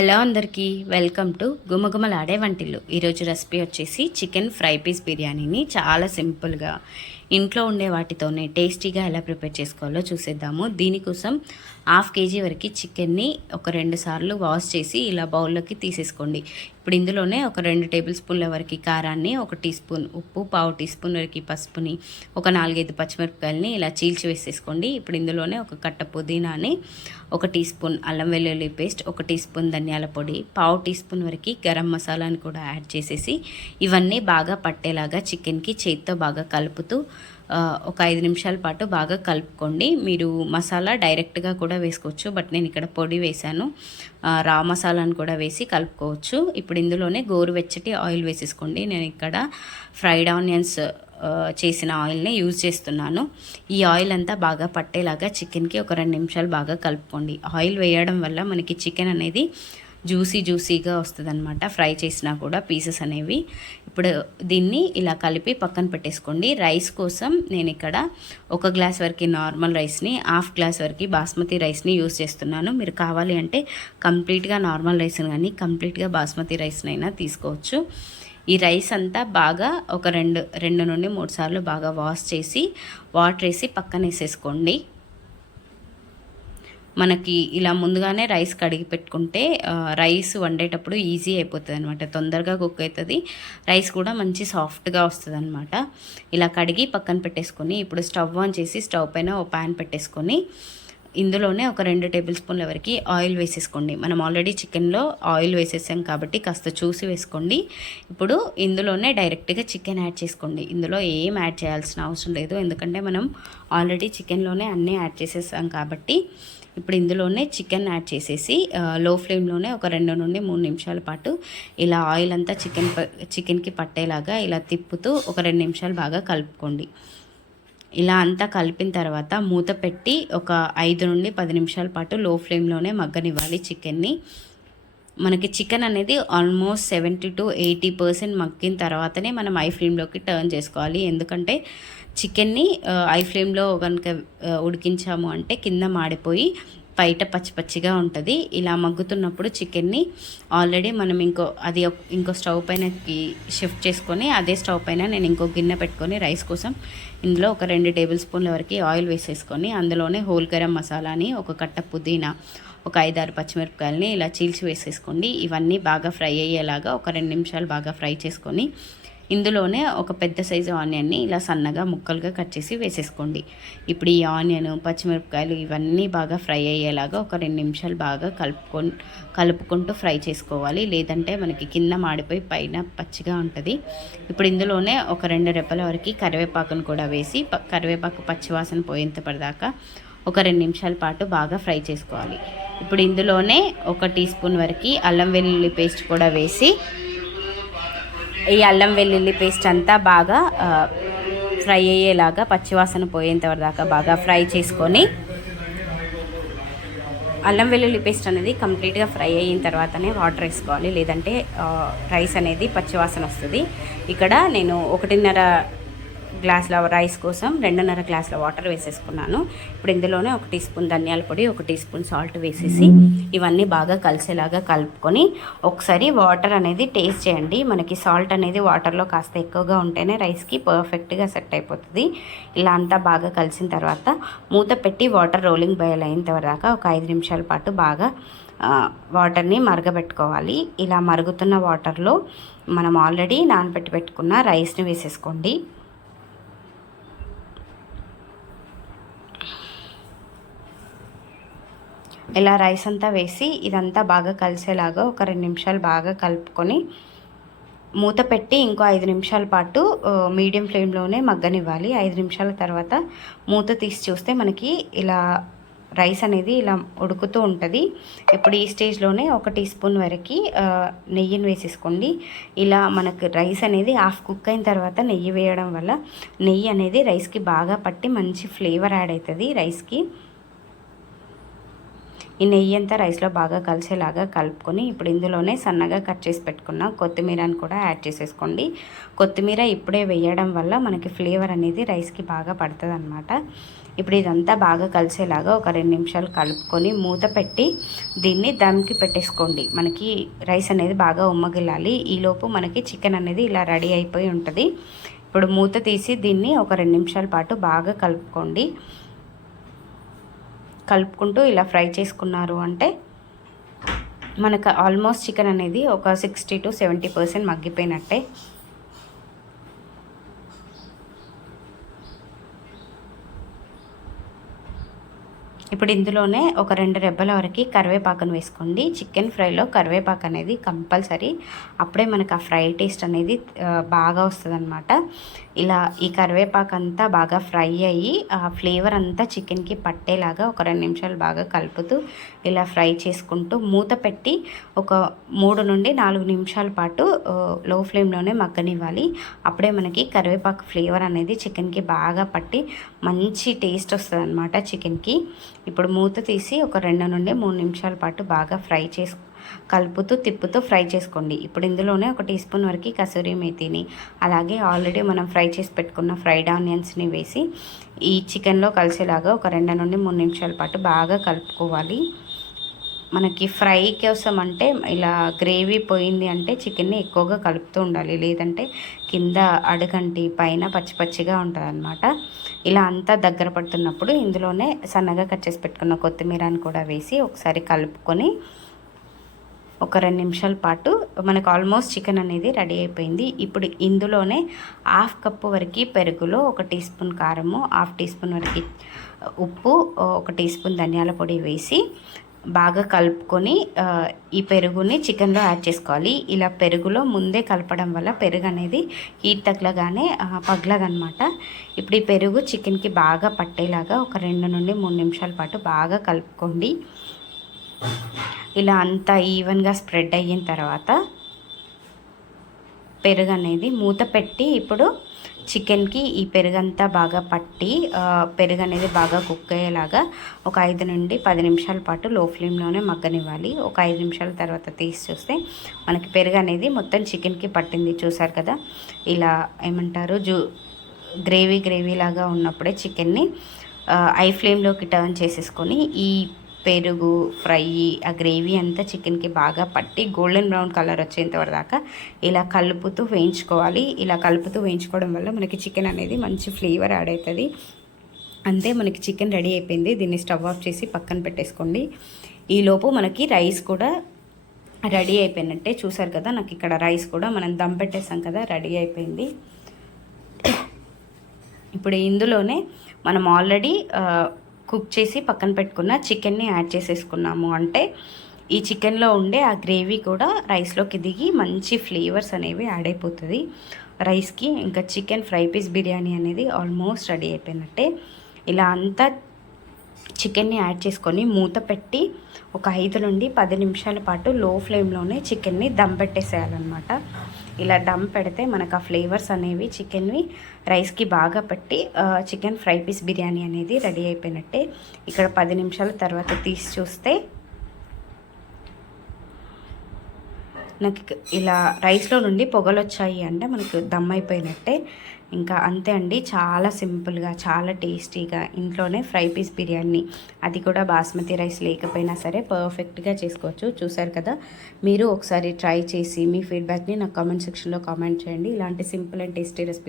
Hello అందరికీ welcome to గుమగుమలాడే వంటిల్లు. ఈరోజు రెసిపీ వచ్చేసి చికెన్ ఫ్రై పీస్ బిర్యానీని చాలా సింపుల్గా ఇంట్లో ఉండే వాటితోనే టేస్టీగా ఎలా ప్రిపేర్ చేసుకోవాలో చూసేద్దాము. దీనికోసం 1/2 kg వరకు చికెన్ని ఒక 2 సార్లు వాష్ చేసి ఇలా బౌల్లోకి తీసేసుకోండి. ఇప్పుడు ఇందులోనే ఒక 2 టేబుల్ స్పూన్ల వరకు కారాన్ని, 1 టీ స్పూన్ ఉప్పు, 1/2 టీ స్పూన్ వరకు పసుపుని, ఒక 4-5 పచ్చిమిరపకాయలని ఇలా చీల్చి వేసేసుకోండి. ఇప్పుడు ఇందులోనే ఒక కట్ట పుదీనాని, 1 టీ స్పూన్ అల్లం వెల్లుల్లి పేస్ట్, 1 టీ స్పూన్ ధనియాల పొడి, 1/2 టీ స్పూన్ వరకు గరం మసాలాని కూడా యాడ్ చేసేసి ఇవన్నీ బాగా పట్టేలాగా చికెన్కి చేత్తో బాగా కలుపుతూ ఒక 5 నిమిషాల పాటు బాగా కలుపుకోండి. మీరు మసాలా డైరెక్ట్గా కూడా వేసుకోవచ్చు, బట్ నేను ఇక్కడ పొడి వేశాను. రా మసాలాను కూడా వేసి కలుపుకోవచ్చు. ఇప్పుడు ఇందులోనే గోరువెచ్చటి ఆయిల్ వేసేసుకోండి. నేను ఇక్కడ ఫ్రైడ్ ఆనియన్స్ చేసిన ఆయిల్ని యూజ్ చేస్తున్నాను. ఈ ఆయిల్ అంతా బాగా పట్టేలాగా చికెన్కి ఒక 2 నిమిషాలు బాగా కలుపుకోండి. ఆయిల్ వేయడం వల్ల మనకి చికెన్ అనేది జ్యూసీగా వస్తుంది అనమాట, ఫ్రై చేసినా కూడా పీసెస్ అనేవి. ఇప్పుడు దీన్ని ఇలా కలిపి పక్కన పెట్టేసుకోండి. రైస్ కోసం నేను ఇక్కడ 1 గ్లాస్ వరకు నార్మల్ రైస్ని, 1/2 గ్లాస్ వరకు బాస్మతి రైస్ని యూజ్ చేస్తున్నాను. మీరు కావాలి అంటే కంప్లీట్గా నార్మల్ రైస్ని కానీ కంప్లీట్గా బాస్మతి రైస్ని అయినా తీసుకోవచ్చు. ఈ రైస్ అంతా బాగా ఒక 2 నుండి 3 సార్లు బాగా వాష్ చేసి వాటర్ వేసి పక్కన వేసేసుకోండి. మనకి ఇలా ముందుగానే రైస్ కడిగి పెట్టుకుంటే రైస్ వండేటప్పుడు ఈజీ అయిపోతుంది అనమాట, తొందరగా కుక్ అవుతుంది. రైస్ కూడా మంచి సాఫ్ట్గా వస్తుంది అనమాట. ఇలా కడిగి పక్కన పెట్టేసుకొని ఇప్పుడు స్టవ్ ఆన్ చేసి స్టవ్ పైన ఒక ప్యాన్ పెట్టేసుకొని ఇందులోనే ఒక 2 టేబుల్ స్పూన్ల వరకు ఆయిల్ వేసేసుకోండి. మనం ఆల్రెడీ చికెన్లో ఆయిల్ వేసేసాం కాబట్టి కాస్త చూసి వేసుకోండి. ఇప్పుడు ఇందులోనే డైరెక్ట్గా చికెన్ యాడ్ చేసుకోండి. ఇందులో ఏం యాడ్ చేయాల్సిన అవసరం లేదు, ఎందుకంటే మనం ఆల్రెడీ చికెన్లోనే అన్నీ యాడ్ చేసేసాం కాబట్టి. ఇప్పుడు ఇందులోనే చికెన్ యాడ్ చేసేసి లో ఫ్లేమ్లోనే ఒక 2 నుండి 3 నిమిషాల పాటు ఇలా ఆయిల్ అంతా చికెన్కి పట్టేలాగా ఇలా తిప్పుతూ ఒక 2 నిమిషాలు బాగా కలుపుకోండి. ఇలా అంతా కలిపిన తర్వాత మూత పెట్టి ఒక 5 నుండి 10 నిమిషాల పాటు లో ఫ్లేమ్లోనే మగ్గనివ్వాలి చికెన్ని. మనకి చికెన్ అనేది ఆల్మోస్ట్ 70 to 80% మగ్గిన తర్వాతనే మనం ఐ ఫ్లేమ్లోకి టర్న్ చేసుకోవాలి. ఎందుకంటే చికెన్ని ఐ ఫ్లేమ్లో కనుక ఉడికించాము అంటే కింద మాడిపోయి బయట పచ్చిగా ఉంటుంది. ఇలా మగ్గుతున్నప్పుడు చికెన్ని ఆల్రెడీ మనం ఇంకో స్టవ్ పైనకి షిఫ్ట్ చేసుకొని అదే స్టవ్ పైన నేను ఇంకో గిన్నె పెట్టుకొని రైస్ కోసం ఇందులో ఒక 2 టేబుల్ స్పూన్ల వరకు ఆయిల్ వేసేసుకొని అందులోనే హోల్ గరం మసాలాని, ఒక కట్ట పుదీనా, ఒక 5-6 పచ్చిమిరపకాయలని ఇలా చీల్చి వేసేసుకోండి. ఇవన్నీ బాగా ఫ్రై అయ్యేలాగా ఒక 2 నిమిషాలు బాగా ఫ్రై చేసుకొని ఇందులోనే ఒక పెద్ద సైజు ఆనియన్ని ఇలా సన్నగా ముక్కలుగా కట్ చేసి వేసేసుకోండి. ఇప్పుడు ఈ ఆనియన్, పచ్చిమిరపకాయలు ఇవన్నీ బాగా ఫ్రై అయ్యేలాగా ఒక 2 నిమిషాలు బాగా కలుపుకుంటూ ఫ్రై చేసుకోవాలి, లేదంటే మనకి కింద మాడిపోయి పైన పచ్చిగా ఉంటుంది. ఇప్పుడు ఇందులోనే ఒక 2 రెప్పల వరకు కరివేపాకును కూడా వేసి కరివేపాకు పచ్చివాసన పోయేంతపటిదాకా ఒక 2 నిమిషాల పాటు బాగా ఫ్రై చేసుకోవాలి. ఇప్పుడు ఇందులోనే 1 టీ స్పూన్ వరకు అల్లం వెల్లుల్లి పేస్ట్ కూడా వేసి ఈ అల్లం వెల్లుల్లి పేస్ట్ అంతా బాగా ఫ్రై అయ్యేలాగా పచ్చివాసన పోయేంతవరదాకా బాగా ఫ్రై చేసుకొని, అల్లం వెల్లుల్లి పేస్ట్ అనేది కంప్లీట్గా ఫ్రై అయిన తర్వాతనే వాటర్ వేసుకోవాలి, లేదంటే రైస్ అనేది పచ్చివాసన వస్తుంది. ఇక్కడ నేను 1.5 గ్లాసుల రైస్ కోసం 2.5 గ్లాసుల వాటర్ వేసేసుకున్నాను. ఇప్పుడు ఇందులోనే 1 టీ స్పూన్ ధనియాల పొడి, 1 టీ స్పూన్ సాల్ట్ వేసేసి ఇవన్నీ బాగా కలిసేలాగా కలుపుకొని ఒకసారి వాటర్ అనేది టేస్ట్ చేయండి. మనకి సాల్ట్ అనేది వాటర్లో కాస్త ఎక్కువగా ఉంటేనే రైస్కి పర్ఫెక్ట్గా సెట్ అయిపోతుంది. ఇలా అంతా బాగా కలిసిన తర్వాత మూత పెట్టి వాటర్ రోలింగ్ బాయిల్ అయిన దాకా ఒక 5 నిమిషాల పాటు బాగా వాటర్ని మరగబెట్టుకోవాలి. ఇలా మరుగుతున్న వాటర్లో మనం ఆల్రెడీ పెట్టుకున్న రైస్ని వేసేసుకోండి. ఇలా రైస్ అంతా వేసి ఇదంతా బాగా కలిసేలాగా ఒక 2 నిమిషాలు బాగా కలుపుకొని మూత పెట్టి ఇంకో 5 నిమిషాల పాటు మీడియం ఫ్లేమ్లోనే మగ్గనివ్వాలి. 5 నిమిషాల తర్వాత మూత తీసి చూస్తే మనకి ఇలా రైస్ అనేది ఇలా ఉడుకుతూ ఉంటుంది. ఇప్పుడు ఈ స్టేజ్లోనే 1 టీ స్పూన్ వరకు నెయ్యిని వేసేసుకోండి. ఇలా మనకు రైస్ అనేది హాఫ్ కుక్ అయిన తర్వాత నెయ్యి వేయడం వల్ల నెయ్యి అనేది రైస్కి బాగా పట్టి మంచి ఫ్లేవర్ యాడ్ అవుతుంది రైస్కి. ఈ నెయ్యి అంతా రైస్లో బాగా కలిసేలాగా కలుపుకొని ఇప్పుడు ఇందులోనే సన్నగా కట్ చేసి పెట్టుకున్న కొత్తిమీరని కూడా యాడ్ చేసేసుకోండి. కొత్తిమీర ఇప్పుడే వేయడం వల్ల మనకి ఫ్లేవర్ అనేది రైస్కి బాగా పడుతుంది అన్నమాట. ఇప్పుడు ఇదంతా బాగా కలిసేలాగా ఒక 2 నిమిషాలు కలుపుకొని మూత పెట్టి దీన్ని దమ్కి పెట్టేసుకోండి. మనకి రైస్ అనేది బాగా ఉమ్మగిల్లాలి. ఈలోపు మనకి చికెన్ అనేది ఇలా రెడీ అయిపోయి ఉంటుంది. ఇప్పుడు మూత తీసి దీన్ని ఒక 2 నిమిషాల పాటు బాగా కలుపుకోండి. కలుపుకుంటూ ఇలా ఫ్రై చేసుకున్నారు అంటే మనకు ఆల్మోస్ట్ చికెన్ అనేది ఒక 60 to 70% మగ్గిపోయినట్టే. ఇప్పుడు ఇందులోనే ఒక 2 రెబ్బల వరకు కరివేపాకును వేసుకోండి. చికెన్ ఫ్రైలో కరివేపాకు అనేది కంపల్సరీ. అప్పుడే మనకు ఆ ఫ్రై టేస్ట్ అనేది బాగా వస్తుందన్నమాట. ఇలా ఈ కరివేపాకు అంతా బాగా ఫ్రై అయ్యి ఆ ఫ్లేవర్ అంతా చికెన్కి పట్టేలాగా ఒక 2 నిమిషాలు బాగా కలుపుతూ ఇలా ఫ్రై చేసుకుంటూ మూత పెట్టి ఒక 3 నుండి 4 నిమిషాల పాటు లో ఫ్లేమ్లోనే మగ్గనివ్వాలి. అప్పుడే మనకి కరివేపాకు ఫ్లేవర్ అనేది చికెన్కి బాగా పట్టి మంచి టేస్ట్ వస్తుంది అన్నమాట చికెన్కి. ఇప్పుడు మూత తీసి ఒక 2 నుండి 3 నిమిషాల పాటు బాగా ఫ్రై కలుపుతూ తిప్పుతూ ఫ్రై చేసుకోండి. ఇప్పుడు ఇందులోనే ఒక టీ స్పూన్ వరకు కసూరి మేతిని, అలాగే ఆల్రెడీ మనం ఫ్రై చేసి పెట్టుకున్న ఫ్రైడ్ ఆనియన్స్ని వేసి ఈ చికెన్లో కలిసేలాగా ఒక 2 నుండి 3 నిమిషాల పాటు బాగా కలుపుకోవాలి. మనకి ఫ్రై కోసం అంటే ఇలా గ్రేవీ పోయింది అంటే చికెన్ని ఎక్కువగా కలుపుతూ ఉండాలి, లేదంటే కింద అడుగంటి పైన పచ్చి పచ్చిగా ఉంటుంది అనమాట. ఇలా అంతా దగ్గర పడుతున్నప్పుడు ఇందులోనే సన్నగా కట్ చేసి పెట్టుకున్న కొత్తిమీరని కూడా వేసి ఒకసారి కలుపుకొని ఒక 2 నిమిషాల పాటు మనకు ఆల్మోస్ట్ చికెన్ అనేది రెడీ అయిపోయింది. ఇప్పుడు ఇందులోనే 1/2 కప్పు వరకు పెరుగులో 1 టీ స్పూన్ కారము, 1/2 టీ స్పూన్ వరకు ఉప్పు, 1 టీ స్పూన్ ధనియాల పొడి వేసి బాగా కలుపుకొని ఈ పెరుగుని చికెన్లో యాడ్ చేసుకోవాలి. ఇలా పెరుగులో ముందే కలపడం వల్ల పెరుగు అనేది హీట్ తగలగానే పగలదనమాట. ఇప్పుడు ఈ పెరుగు చికెన్కి బాగా పట్టేలాగా ఒక 2 నుండి 3 నిమిషాల పాటు బాగా కలుపుకోండి. ఇలా అంతా ఈవెన్గా స్ప్రెడ్ అయిన తర్వాత పెరుగు అనేది మూత పెట్టి ఇప్పుడు చికెన్కి ఈ పెరుగంతా బాగా పట్టి పెరుగు అనేది బాగా కుక్ అయ్యేలాగా ఒక 5 నుండి 10 నిమిషాల పాటు లో ఫ్లేమ్లోనే మగ్గనివ్వాలి. ఒక 5 నిమిషాల తర్వాత తీసి చూస్తే మనకి పెరుగు అనేది మొత్తం చికెన్కి పట్టింది. చూసారు కదా, ఇలా ఏమంటారు గ్రేవీ లాగా ఉన్నప్పుడే చికెన్ని హై ఫ్లేమ్లోకి టర్న్ చేసేసుకొని ఈ పెరుగు ఫ్రై ఆ గ్రేవీ అంతా చికెన్కి బాగా పట్టి గోల్డెన్ బ్రౌన్ కలర్ వచ్చేంతవరకు దాకా ఇలా కలుపుతూ వేయించుకోవాలి. ఇలా కలుపుతూ వేయించుకోవడం వల్ల మనకి చికెన్ అనేది మంచి ఫ్లేవర్ యాడ్ అవుతుంది. అంతే, మనకి చికెన్ రెడీ అయిపోయింది. దీన్ని స్టవ్ ఆఫ్ చేసి పక్కన పెట్టేసుకోండి. ఈలోపు మనకి రైస్ కూడా రెడీ అయిపోయినట్టే. చూసారు కదా, నాకు ఇక్కడ రైస్ కూడా మనం దమ్ పెట్టేసాం కదా, రెడీ అయిపోయింది. ఇప్పుడు ఇందులోనే మనం ఆల్రెడీ కుక్ చేసి పక్కన పెట్టుకున్న చికెన్ని యాడ్ చేసేసుకున్నాము అంటే ఈ చికెన్లో ఉండే ఆ గ్రేవీ కూడా రైస్లోకి దిగి మంచి ఫ్లేవర్స్ అనేవి యాడ్ అయిపోతుంది రైస్కి. ఇంకా చికెన్ ఫ్రై పీస్ బిర్యానీ అనేది ఆల్మోస్ట్ రెడీ అయిపోయినట్టే. ఇలా అంతా చికెన్ని యాడ్ చేసుకొని మూత పెట్టి ఒక 5 నుండి 10 నిమిషాల పాటు లో ఫ్లేమ్లోనే చికెన్ని దమ్ పెట్టేసేయాలన్నమాట. ఇలా దమ్ పెడితే మనకు ఆ ఫ్లేవర్స్ అనేవి చికెన్వి రైస్కి బాగా పెట్టి చికెన్ ఫ్రై పీస్ బిర్యానీ అనేది రెడీ అయిపోయినట్టే. ఇక్కడ 10 నిమిషాల తర్వాత తీసి చూస్తే నాకు ఇలా రైస్లో నుండి పొగలు వచ్చాయి అంటే మనకు దమ్ అయిపోయినట్టే. ఇంకా అంతే అండి, చాలా సింపుల్గా చాలా టేస్టీగా ఇంట్లోనే ఫ్రై పీస్ బిర్యానీ, అది కూడా బాస్మతి రైస్ లేకపోయినా సరే పర్ఫెక్ట్గా చేసుకోవచ్చు. చూసారు కదా, మీరు ఒకసారి ట్రై చేసి మీ ఫీడ్బ్యాక్ని నాకు కామెంట్ సెక్షన్లో కామెంట్ చేయండి. ఇలాంటి సింపుల్ అండ్ టేస్టీ రెసిపీస్